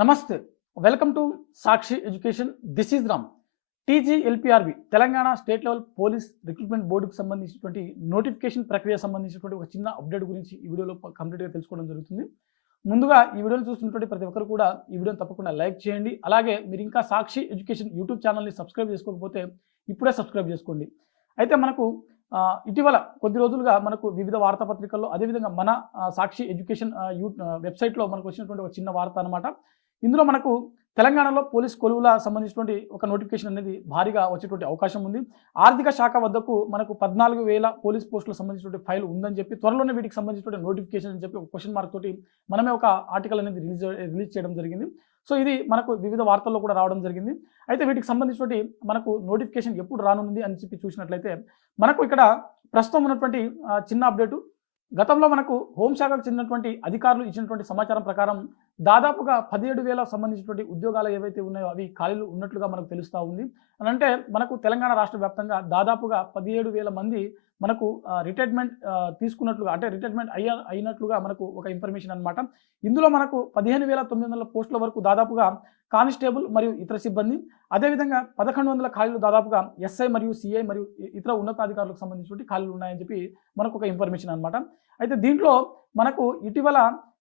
నమస్తే. Welcome to Sakshi education. This is Ram. TGLPRB Telangana state level police recruitment బోర్డుకు సంబంధించినటువంటి notification ప్రక్రియ సంబంధించినటువంటి ఒక చిన్న అప్డేట్ గురించి ఈ వీడియోలో కంప్లీట్గా తెలుసుకోవడం జరుగుతుంది. ముందుగా ఈ వీడియోని చూస్తున్నటువంటి ప్రతి ఒక్కరు కూడా ఈ వీడియోని తప్పకుండా లైక్ చేయండి. అలాగే మీరు ఇంకా సాక్షి ఎడ్యుకేషన్ యూట్యూబ్ ఛానల్ని సబ్స్క్రైబ్ చేసుకోకపోతే ఇప్పుడే సబ్స్క్రైబ్ చేసుకోండి. అయితే మనకు ఇటీవల కొద్ది రోజులుగా మనకు వివిధ వార్తాపత్రికల్లో అదేవిధంగా మన సాక్షి ఎడ్యుకేషన్ వెబ్సైట్లో మనకు వచ్చినటువంటి ఒక చిన్న వార్త అనమాట. ఇందులో మనకు తెలంగాణలో పోలీస్ కొలువుల సంబంధించినటువంటి ఒక నోటిఫికేషన్ అనేది భారీగా వచ్చేటువంటి అవకాశం ఉంది. ఆర్థిక శాఖ వద్దకు మనకు 14,000 పోలీస్ పోస్టులకు సంబంధించినటువంటి ఫైల్ ఉందని చెప్పి త్వరలోనే వీటికి సంబంధించినటువంటి నోటిఫికేషన్ అని చెప్పి ఒక క్వశ్చన్ మార్క్ తోటి మనమే ఒక ఆర్టికల్ అనేది రిలీజ్ చేయడం జరిగింది. సో ఇది మనకు వివిధ వార్తల్లో కూడా రావడం జరిగింది. అయితే వీటికి సంబంధించినటువంటి మనకు నోటిఫికేషన్ ఎప్పుడు రానుంది అని చెప్పి చూసినట్లయితే మనకు ఇక్కడ ప్రస్తుతం ఉన్నటువంటి చిన్న అప్డేటు, గతంలో మనకు హోంశాఖకు చెందినటువంటి అధికారులు ఇచ్చినటువంటి సమాచారం ప్రకారం దాదాపుగా 17,000 సంబంధించినటువంటి ఉద్యోగాలు ఏవైతే ఉన్నాయో అవి ఖాళీలు ఉన్నట్లుగా మనకు తెలుస్తూ ఉంది. అని అంటే మనకు తెలంగాణ రాష్ట్ర వ్యాప్తంగా దాదాపుగా 17,000 మంది మనకు రిటైర్మెంట్ తీసుకున్నట్లుగా, అంటే రిటైర్మెంట్ అయినట్లుగా మనకు ఒక ఇన్ఫర్మేషన్ అనమాట. ఇందులో మనకు 15,900 పోస్టుల వరకు దాదాపుగా కానిస్టేబుల్ మరియు ఇతర సిబ్బంది, అదేవిధంగా 1,100 ఖాళీలు దాదాపుగా ఎస్ఐ మరియు సిఐ మరియు ఇతర ఉన్నతాధికారులకు సంబంధించినటువంటి ఖాళీలు ఉన్నాయని చెప్పి మనకు ఒక ఇన్ఫర్మేషన్ అనమాట. అయితే దీంట్లో మనకు ఇటీవల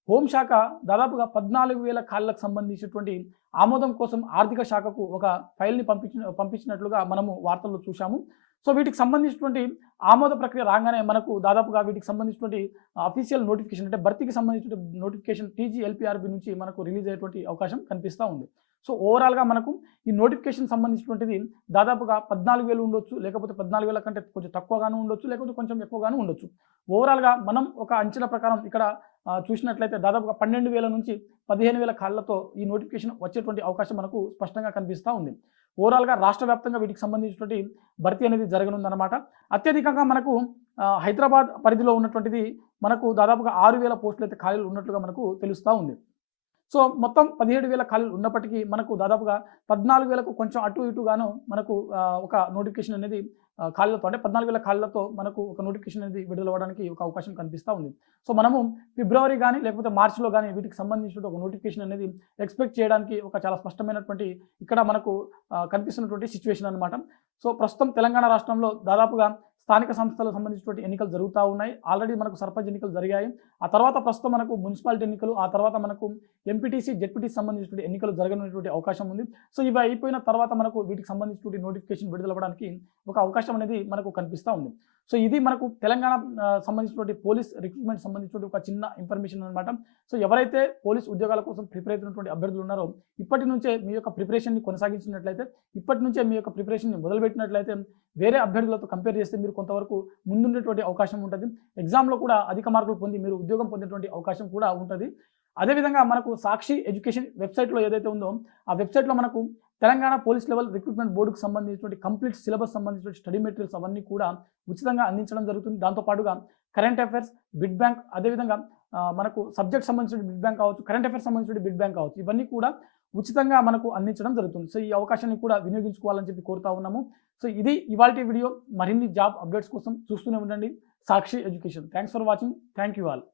హోంశాఖ దాదాపుగా 14,000 ఖాళీలకు సంబంధించినటువంటి ఆమోదం కోసం ఆర్థిక శాఖకు ఒక ఫైల్ని పంపించినట్లుగా మనము వార్తల్లో చూశాము. సో వీటికి సంబంధించినటువంటి ఆమోద ప్రక్రియ రాగానే మనకు దాదాపుగా వీటికి సంబంధించినటువంటి అఫీషియల్ నోటిఫికేషన్, అంటే భర్తీకి సంబంధించిన నోటిఫికేషన్ టీజీఎల్పీఆర్బీ నుంచి మనకు రిలీజ్ అయ్యేటువంటి అవకాశం కనిపిస్తూ ఉంది. సో ఓవరాల్గా మనకు ఈ నోటిఫికేషన్ సంబంధించినటువంటిది దాదాపుగా 14,000 ఉండొచ్చు, లేకపోతే 14,000 కంటే కొంచెం తక్కువగాను ఉండొచ్చు, లేకపోతే కొంచెం ఎక్కువగాను ఉండొచ్చు. ఓవరాల్గా మనం ఒక అంచనా ప్రకారం ఇక్కడ చూసినట్లయితే దాదాపుగా 12,000 నుంచి 15,000 ఖాళీలతో ఈ నోటిఫికేషన్ వచ్చేటువంటి అవకాశం మనకు స్పష్టంగా కనిపిస్తూ ఉంది. ఓవరాల్గా రాష్ట్ర వ్యాప్తంగా వీటికి సంబంధించినటువంటి భర్తీ అనేది జరగనుందన్నమాట. అత్యధికంగా మనకు హైదరాబాద్ పరిధిలో ఉన్నటువంటిది మనకు దాదాపుగా 6,000 పోస్టులు అయితే ఖాళీలు ఉన్నట్లుగా మనకు తెలుస్తూ ఉంది. సో మొత్తం 17,000 ఖాళీలు ఉన్నప్పటికీ మనకు దాదాపుగా 14,000కు కొంచెం అటు ఇటుగాను మనకు ఒక నోటిఫికేషన్ అనేది ఖాళీలతో, అంటే 14,000 ఖాళీలతో మనకు ఒక నోటిఫికేషన్ అనేది విడుదలవ్వడానికి ఒక అవకాశం కనిపిస్తూ ఉంది. సో మనము ఫిబ్రవరి కానీ లేకపోతే మార్చిలో కానీ వీటికి సంబంధించిన ఒక నోటిఫికేషన్ అనేది ఎక్స్పెక్ట్ చేయడానికి ఒక చాలా స్పష్టమైనటువంటి ఇక్కడ మనకు కనిపిస్తున్నటువంటి సిచ్యువేషన్ అనమాట. సో ప్రస్తుతం తెలంగాణ రాష్ట్రంలో దాదాపుగా స్థానిక సంస్థలకు సంబంధించినటువంటి ఎన్నికలు జరుగుతూ ఉన్నాయి. ఆల్రెడీ మనకు సర్పంచ్ ఎన్నికలు జరిగాయి. ఆ తర్వాత ప్రస్తుతం మనకు మున్సిపాలిటీ ఎన్నికలు, ఆ తర్వాత మనకు ఎంపీటీసీ జెడ్పీటీసీ సంబంధించినటువంటి ఎన్నికలు జరగనున్నటువంటి అవకాశం ఉంది. సో ఇవి అయిపోయిన తర్వాత మనకు వీటికి సంబంధించినటువంటి నోటిఫికేషన్ విడుదలవ్వడానికి ఒక అవకాశం అనేది మనకు కనిపిస్తూ ఉంది. సో ఇది మనకు తెలంగాణ సంబంధించినటువంటి పోలీస్ రిక్రూట్మెంట్ సంబంధించినటువంటి ఒక చిన్న ఇన్ఫర్మేషన్ అనమాట. సో ఎవరైతే పోలీస్ ఉద్యోగాల కోసం ప్రిపేర్ అవుతున్నటువంటి అభ్యర్థులు ఉన్నారో ఇప్పటి నుంచే మీ యొక్క ప్రిపరేషన్ని కొనసాగించినట్లయితే, ఇప్పటి నుంచే మీ యొక్క ప్రిపరేషన్ని మొదలుపెట్టినట్లయితే వేరే అభ్యర్థులతో కంపేర్ చేస్తే మీరు కొంతవరకు ముందుండేటువంటి అవకాశం ఉంటుంది. ఎగ్జామ్లో కూడా అధిక మార్కులు పొంది మీరు ఉద్యోగం పొందేటువంటి అవకాశం కూడా ఉంటుంది. అదేవిధంగా మనకు సాక్షి ఎడ్యుకేషన్ వెబ్సైట్లో ఏదైతే ఉందో ఆ వెబ్సైట్లో మనకు తెలంగాణ పోలీస్ లెవెల్ రిక్రూట్మెంట్ బోర్డుకు సంబంధించినటువంటి కంప్లీట్ సిలబస్ సంబంధించిన స్టడీ మెటీరియల్స్ అవన్నీ కూడా ఉచితంగా అందించడం జరుగుతుంది. దాంతోపాటుగా కరెంట్ అఫైర్స్, బిడ్ బ్యాంక్, అదేవిధంగా మనకు సబ్జెక్ట్ సంబంధించిన బిడ్ బ్యాంక్ కావచ్చు, కరెంట్ అఫైర్స్ సంబంధించిన బిడ్ బ్యాంక్ కావచ్చు, ఇవన్నీ కూడా ఉచితంగా మనకు అందించడం జరుగుతుంది. సో ఈ అవకాశాన్ని కూడా వినియోగించుకోవాలని చెప్పి కోరుతా ఉన్నాము. సో ఇది ఇవాల్టి వీడియో. మరిన్ని జాబ్ అప్డేట్స్ కోసం చూస్తూనే ఉండండి Sakshi education. Thanks for watching. Thank you all.